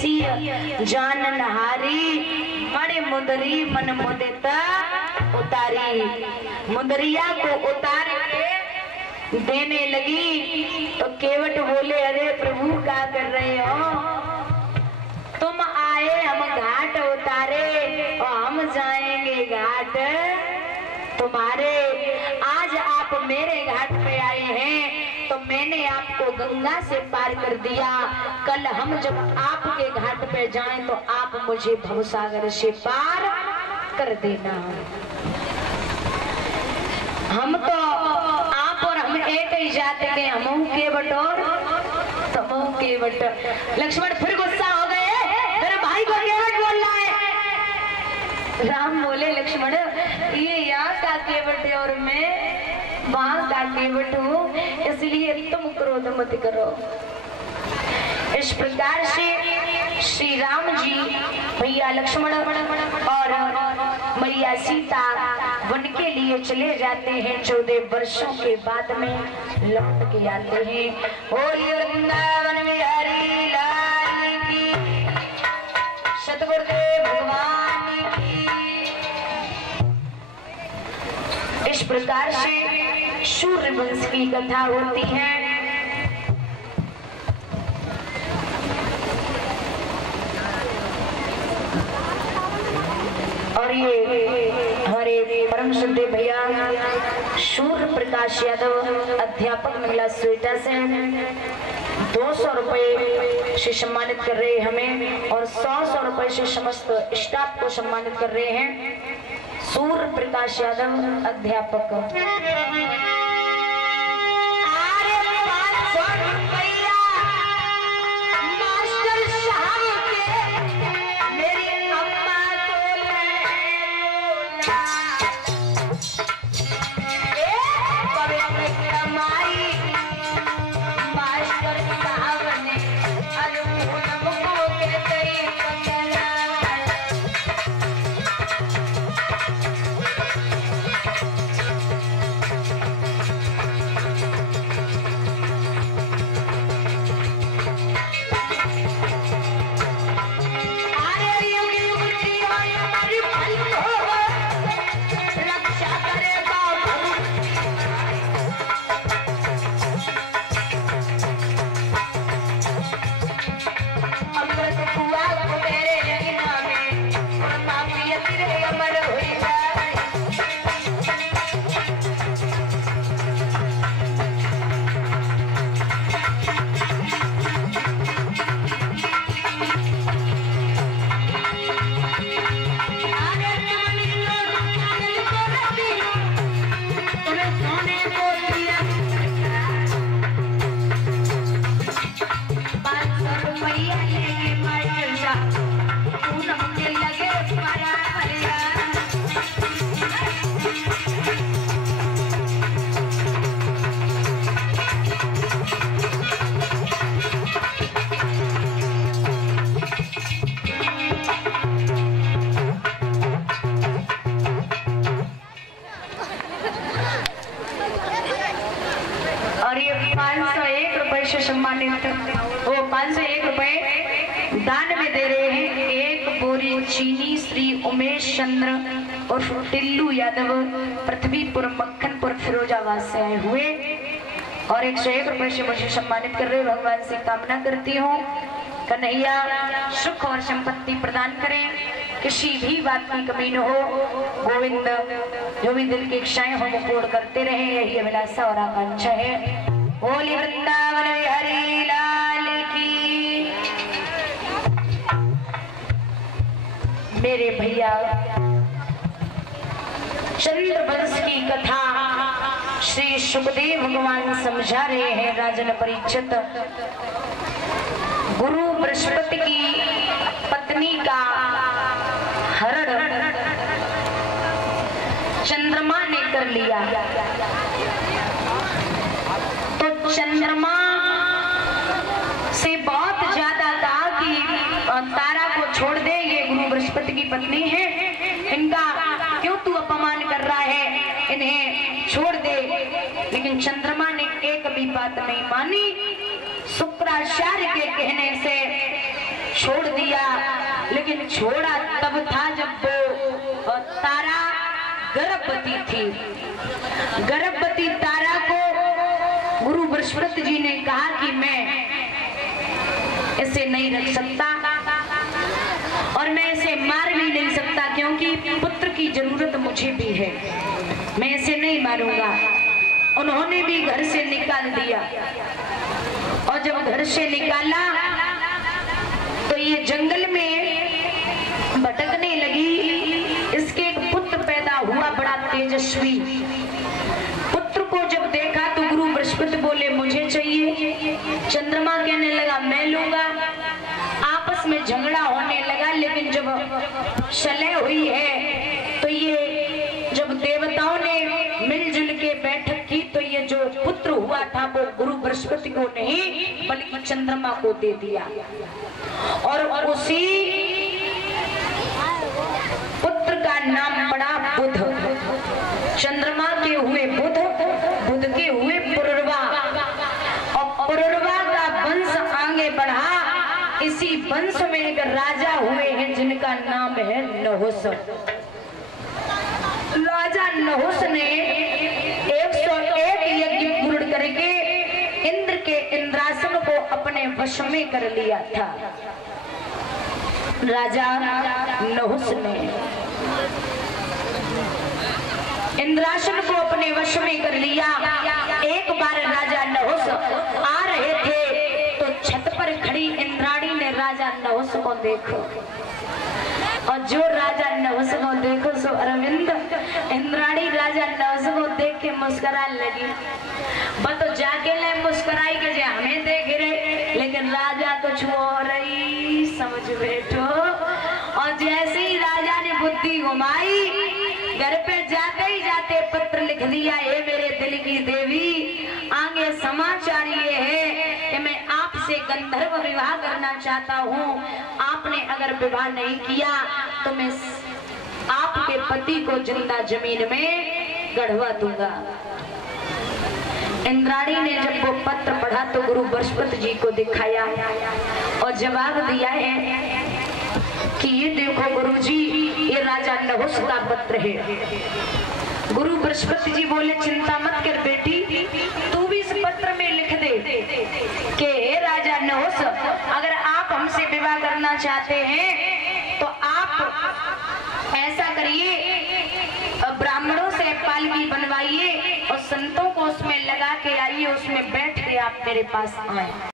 सिय जान नहारी मणि मुंदरी मन मुदित उतारी। मुंदरिया को उतार के देने लगी तो केवट बोले अरे प्रभु क्या कर रहे हो, तुम आए हम घाट उतारे और हम जाएंगे घाट तुम्हारे। आज आप मेरे घाट पे आए हैं तो मैंने आपको गंगा से पार कर दिया, कल हम जब आपके घाट पे जाएं तो आप मुझे भवसागर से पार कर देना। हम तो आप और हम एक ही जात के, हम के बटोर तुम के बट। लक्ष्मण फिर गुस्सा हो गए, मेरे भाई को केवट बोल रहा है। राम बोले लक्ष्मण ये यहाँ का केवट है और मैं वहां का केवट हूँ, इसलिए तुम क्रोध मत करो। इस प्रकार से श्री राम जी भैया लक्ष्मण और मैया सीता वन के लिए चले जाते हैं। 14 वर्षों के बाद में लौट के आते हैं। बोलिए वृंदावन बिहारी लाल की, सतगुरुदेव भगवान की। इस प्रकार से सूर्यवंश की कथा होती है। और ये हमारे परम श्रद्धेय भैया सूर्य प्रकाश यादव अध्यापक महिला स्वेटा से 200 रुपए से सम्मानित कर रहे हैं हमें और 100 रुपए से समस्त स्टाफ को सम्मानित कर रहे हैं। सूर्य प्रकाश यादव अध्यापक। सम्मानित वो 501 रुपए दान में दे रहे हैं। एक बोरी चीनी श्री उमेश चंद्र और टिल्लू यादव पृथ्वीपुर मक्खनपुर फिरोजाबाद से आए हुए और 101 रुपए से मुझे सम्मानित कर रहे। भगवान से कामना करती हूँ कन्हैया सुख और संपत्ति प्रदान करें, किसी भी बात की कमी न हो। गोविंद जो भी दिल की इच्छाएं हो वो पूर्ण करते रहे, यही अभिलाषा और आकांक्षा है। बोली वृंदावन बिहारी लाल की। मेरे भैया चंद्रवंश की कथा श्री सुखदेव भगवान समझा रहे हैं। राजन परीक्षित गुरु बृहस्पति की पत्नी का हरण चंद्रमा ने कर लिया तो चंद्रमा से बहुत ज्यादा कहा कि तारा को छोड़ दे, ये गुरु बृहस्पति की पत्नी है, इनका क्यों तू अपमान कर रहा है, इन्हें छोड़ दे। लेकिन चंद्रमा ने एक भी बात नहीं मानी। शुक्राचार्य के कहने से छोड़ दिया, लेकिन छोड़ा तब था जब वो तारा गर्भवती थी। गर्भवती तारा को गुरु बृहस्पति जी ने कहा कि मैं इसे नहीं रख सकता और मैं इसे मार भी नहीं सकता, क्योंकि पुत्र की जरूरत मुझे भी है, मैं इसे नहीं मारूंगा। उन्होंने भी घर से निकाल दिया और जब घर से निकाला तो ये जंगल में भटकने लगी। इसके एक पुत्र पैदा हुआ, बड़ा तेजस्वी। पुत्र को जब देखा तो गुरु बृहस्पति बोले मुझे चाहिए। चंद्रमा कहने लगा मैं लूंगा। आपस में झगड़ा होने लगा, लेकिन जब सलह हुई है तो ये जब देवताओं ने मिलजुल के बैठक की तो ये जो पुत्र हुआ था वो गुरु बृहस्पति को नहीं बल्कि चंद्रमा को दे दिया। और उसी पुत्र का नाम पड़ा बुध। चंद्रमा के हुए बुध, बुध के हुए पुरुरवा, और पुरुरवा का वंश आगे बढ़ा। इसी वंश में एक राजा हुए हैं जिनका नाम है नहुस। राजा नहुस ने 101 यज्ञ पूर्ण करके इंद्र के इंद्रासन को अपने वश में कर लिया था। राजा नहुस ने इंद्रासन को अपने वश में कर लिया। एक बार राजा नहुस आ रहे थे तो छत पर खड़ी इंद्राणी ने राजा नहुस को देखो, और जो राजा नहुस को देखो सो अरविंद, इंद्राणी राजा नहुस को देख के मुस्कुराने लगी। बस तो जाके ले मुस्कुराई के जे हमें देख रहे, लेकिन राजा कुछ और ही समझ बैठो। और जैसे ही राजा ने बुद्धि घुमाई, घर पे जाते ही जाते पत्र लिख दिया, हे मेरे दिल की देवी, आगे समाचार ये है कि मैं आपसे गंधर्व विवाह करना चाहता हूँ। आपने अगर विवाह नहीं किया तो मैं आपके पति को जिंदा जमीन में गड़वा दूंगा। इंद्राणी ने जब वो पत्र पढ़ा तो गुरु बृहस्पति जी को दिखाया और जवाब दिया है कि ये देखो गुरुजी, ये राजा नहुस का पत्र है। गुरु बृहस्पति जी बोले चिंता मत कर बेटी, तू भी इस पत्र में लिख दे कि हे राजा नहुस, अगर आप हमसे विवाह करना चाहते हैं तो आप ऐसा करिए, ब्राह्मणों से पालकी बनवाइए और संतों को उसमें लगा के आइए, उसमें बैठ के आप मेरे पास आए।